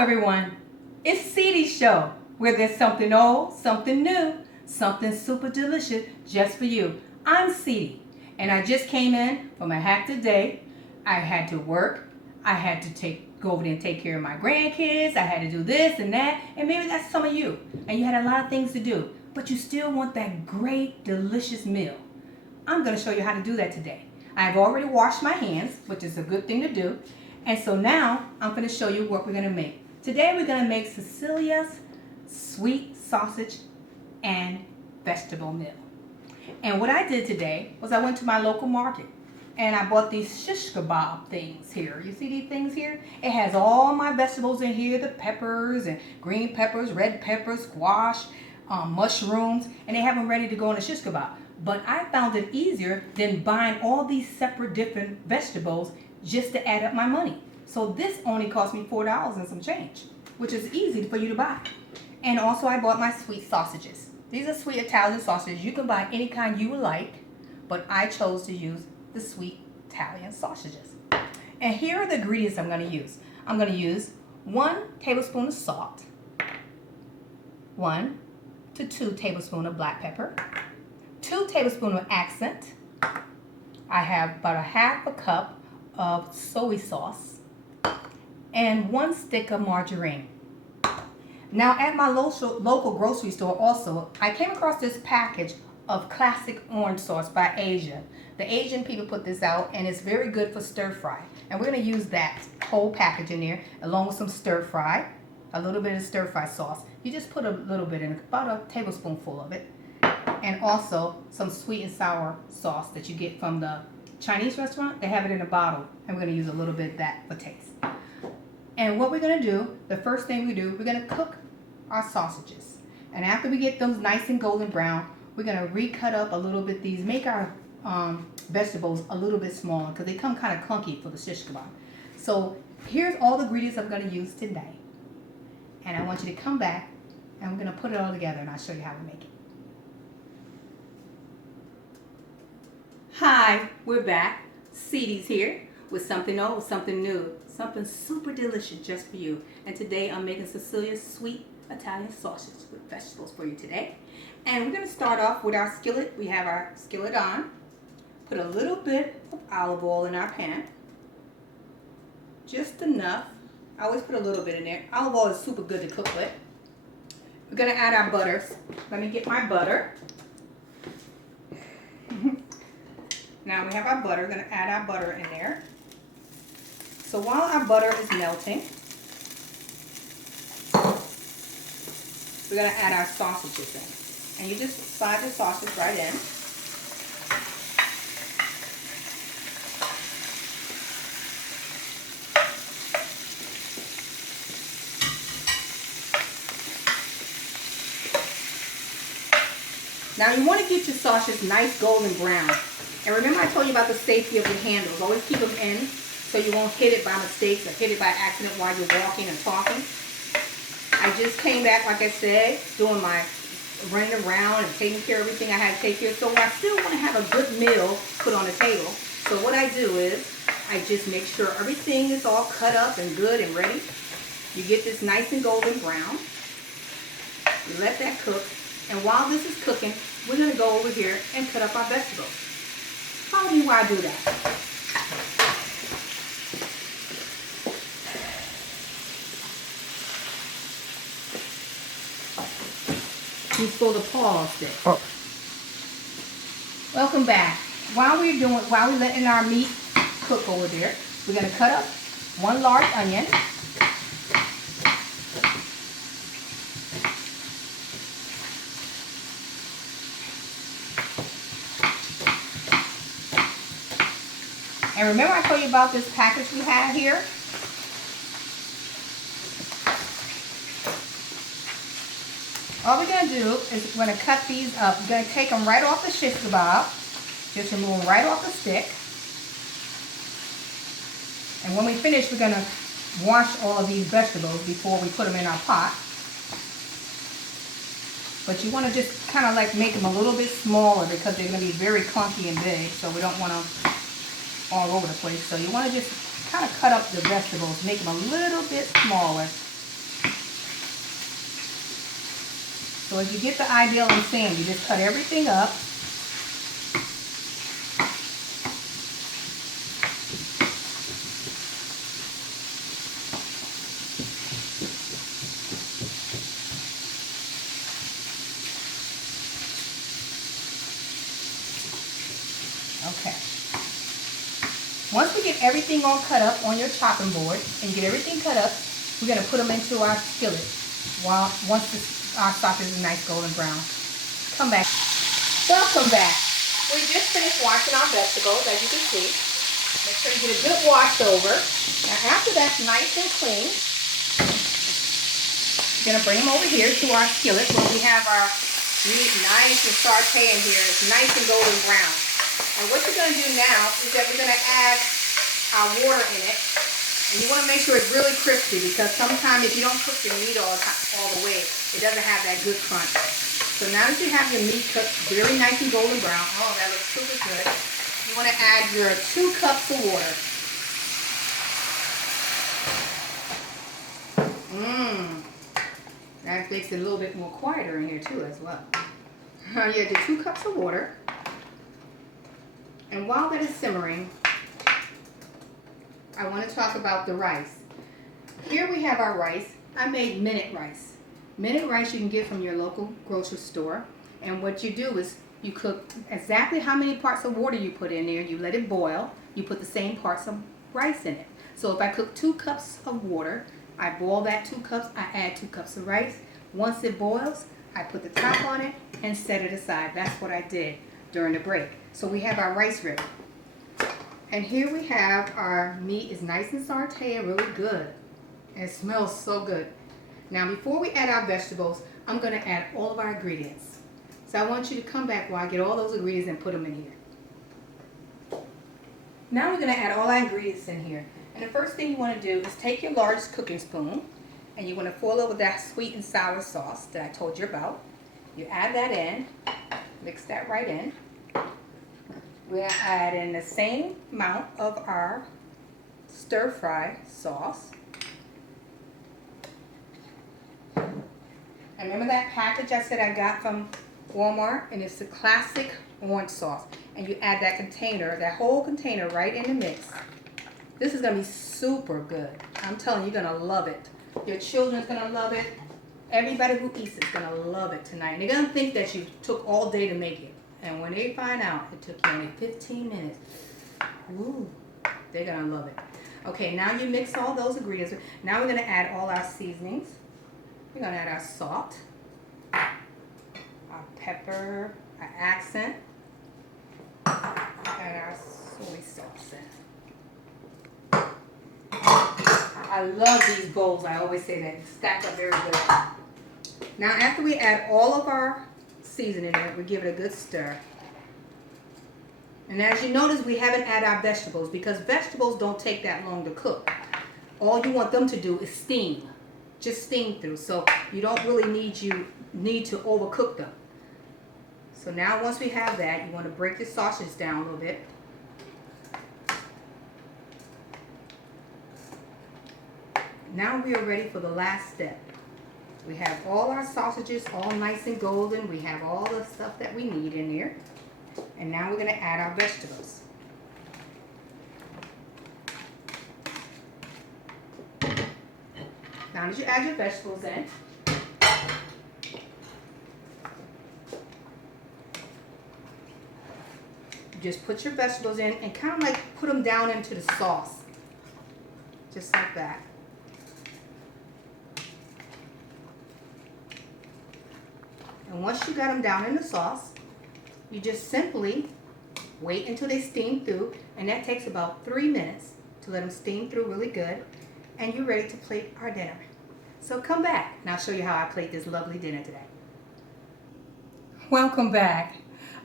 everyone. It's Ceedy's show where there's something old, something new, something super delicious just for you. I'm Ceedy and I just came in from a hectic day. I had to work. I had to go over there and take care of my grandkids. I had to do this and that, and maybe that's some of you. And you had a lot of things to do, but you still want that great, delicious meal. I'm going to show you how to do that today. I've already washed my hands, which is a good thing to do. And so now I'm going to show you what we're going to make. Today we're going to make Cecilia's sweet sausage and vegetable meal. And what I did today was I went to my local market and I bought these shish kebab things here. You see these things here? It has all my vegetables in here, the peppers and green peppers, red peppers, squash, mushrooms, and they have them ready to go in a shish kebab. But I found it easier than buying all these separate different vegetables just to add up my money. So this only cost me $4 and some change, which is easy for you to buy. And also I bought my sweet sausages. These are sweet Italian sausages. You can buy any kind you would like, but I chose to use the sweet Italian sausages. And here are the ingredients I'm going to use. I'm going to use 1 tablespoon of salt, 1 to 2 tablespoons of black pepper, 2 tablespoons of accent. I have about a half a cup of soy sauce and 1 stick of margarine. Now at my local grocery store also, I came across this package of classic orange sauce by Asia. The Asian people put this out and it's very good for stir fry. And we're going to use that whole package in there along with some stir fry, a little bit of stir fry sauce. You just put a little bit in, about a tablespoonful of it. And also some sweet and sour sauce that you get from the Chinese restaurant. They have it in a bottle and we're going to use a little bit of that for taste. And what we're going to do, the first thing we do, we're going to cook our sausages. And after we get those nice and golden brown, we're going to recut up a little bit these, make our vegetables a little bit smaller because they come kind of clunky for the shish kebab. So here's all the ingredients I'm going to use today. And I want you to come back and we're going to put it all together and I'll show you how to make it. Hi, we're back. Ceedy's here with something old, something new, something super delicious just for you. And today I'm making Cecilia's sweet Italian sausage with vegetables for you today. And we're going to start off with our skillet. We have our skillet on. Put a little bit of olive oil in our pan. Just enough. I always put a little bit in there. Olive oil is super good to cook with. We're going to add our butters. Let me get my butter. Now we have our butter. We're going to add our butter in there. So while our butter is melting, we're going to add our sausages in. And you just slide the sausage right in. Now you want to get your sausage nice golden brown. And remember I told you about the safety of your handles. Always keep them in so you won't hit it by mistake or hit it by accident while you're walking and talking. I just came back, like I said, doing my running around and taking care of everything I had to take care of. So I still want to have a good meal put on the table. So what I do is I just make sure everything is all cut up and good and ready. You get this nice and golden brown. You let that cook. And while this is cooking, we're going to go over here and cut up our vegetables. Follow me while I do that. You're supposed to pause there. Oh. Welcome back. While we're letting our meat cook over there, we're going to cut up 1 large onion. And remember I told you about this package we have here? All we're going to do is we're going to cut these up. We're going to take them right off the shish kebab. Just remove them right off the stick. And when we finish, we're going to wash all of these vegetables before we put them in our pot. But you want to just kind of like make them a little bit smaller because they're going to be very clunky and big. So we don't want them all over the place. So you want to just kind of cut up the vegetables, make them a little bit smaller So as you get the ideal and sand, you just cut everything up. Okay. Once we get everything all cut up on your chopping board and get everything cut up, we're going to put them into our skillet once our sausage is nice golden brown. Come back. Welcome back. We just finished washing our vegetables, as you can see. Make sure you get a good wash over. Now after that's nice and clean, we're going to bring them over here to our skillet where we have our meat nice and sauté in here. It's nice and golden brown. And what you're going to do now is that we're going to add our water in it. And you want to make sure it's really crispy because sometimes if you don't cook your meat all the way, it doesn't have that good crunch. So now that you have your meat cooked very nice and golden brown, oh, that looks super good. You want to add your 2 cups of water. That makes it a little bit more quieter in here too as well. You add your 2 cups of water. And while that is simmering, I want to talk about the rice. Here we have our rice. I made minute rice. Minute rice you can get from your local grocery store. And what you do is you cook exactly how many parts of water you put in there. You let it boil. You put the same parts of rice in it. So if I cook 2 cups of water, I boil that 2 cups. I add 2 cups of rice. Once it boils, I put the top on it and set it aside. That's what I did during the break. So we have our rice ready. And here we have our meat is nice and sauteed and really good. And it smells so good. Now before we add our vegetables, I'm going to add all of our ingredients. So I want you to come back while I get all those ingredients and put them in here. Now we're going to add all our ingredients in here. And the first thing you want to do is take your largest cooking spoon and you want to foil it with that sweet and sour sauce that I told you about. You add that in, mix that right in. We're going to add in the same amount of our stir-fry sauce. And remember that package I said I got from Walmart? And it's the classic orange sauce. And you add that container, that whole container right in the mix. This is going to be super good. I'm telling you, you're going to love it. Your children's going to love it. Everybody who eats it's going to love it tonight. And they're going to think that you took all day to make it. And when they find out it took you only 15 minutes, ooh, they're going to love it. Okay, now you mix all those ingredients. Now we're going to add all our seasonings. We're going to add our salt, our pepper, our accent, and our soy sauce in. I love these bowls. I always say that. Stack up very good. Now after we add all of our seasoning in it, we give it a good stir. And as you notice, we haven't added our vegetables because vegetables don't take that long to cook. All you want them to do is steam. Just steam through. So you don't really need to overcook them. So now once we have that, you want to break the sausage down a little bit. Now we are ready for the last step. We have all our sausages all nice and golden. We have all the stuff that we need in there. And now we're going to add our vegetables. Now that you add your vegetables in, you just put your vegetables in and kind of like put them down into the sauce. Just like that. And once you got them down in the sauce, you just simply wait until they steam through, and that takes about 3 minutes to let them steam through really good, and you're ready to plate our dinner. So come back and I'll show you how I plate this lovely dinner today. Welcome back.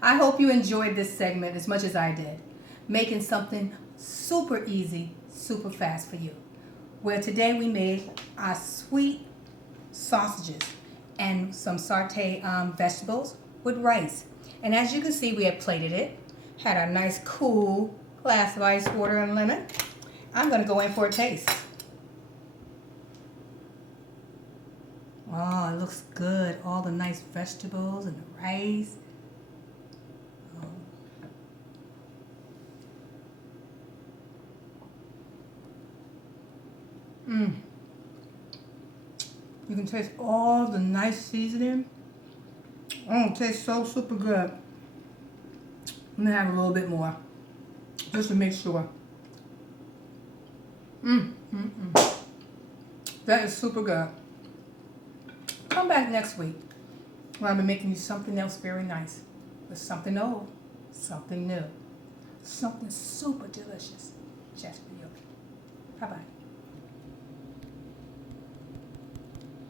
I hope you enjoyed this segment as much as I did, making something super easy, super fast for you. Where today we made our sweet sausages and some sauteed vegetables with rice. And as you can see, we have plated it, had a nice cool glass of ice water and lemon. I'm going to go in for a taste. Oh, it looks good. All the nice vegetables and the rice. Mmm. You can taste all the nice seasoning. Oh, it tastes so super good. I'm gonna have a little bit more, just to make sure. That is super good. Come back next week when I'll be making you something else very nice. With something old, something new, something super delicious just for you. Bye-bye.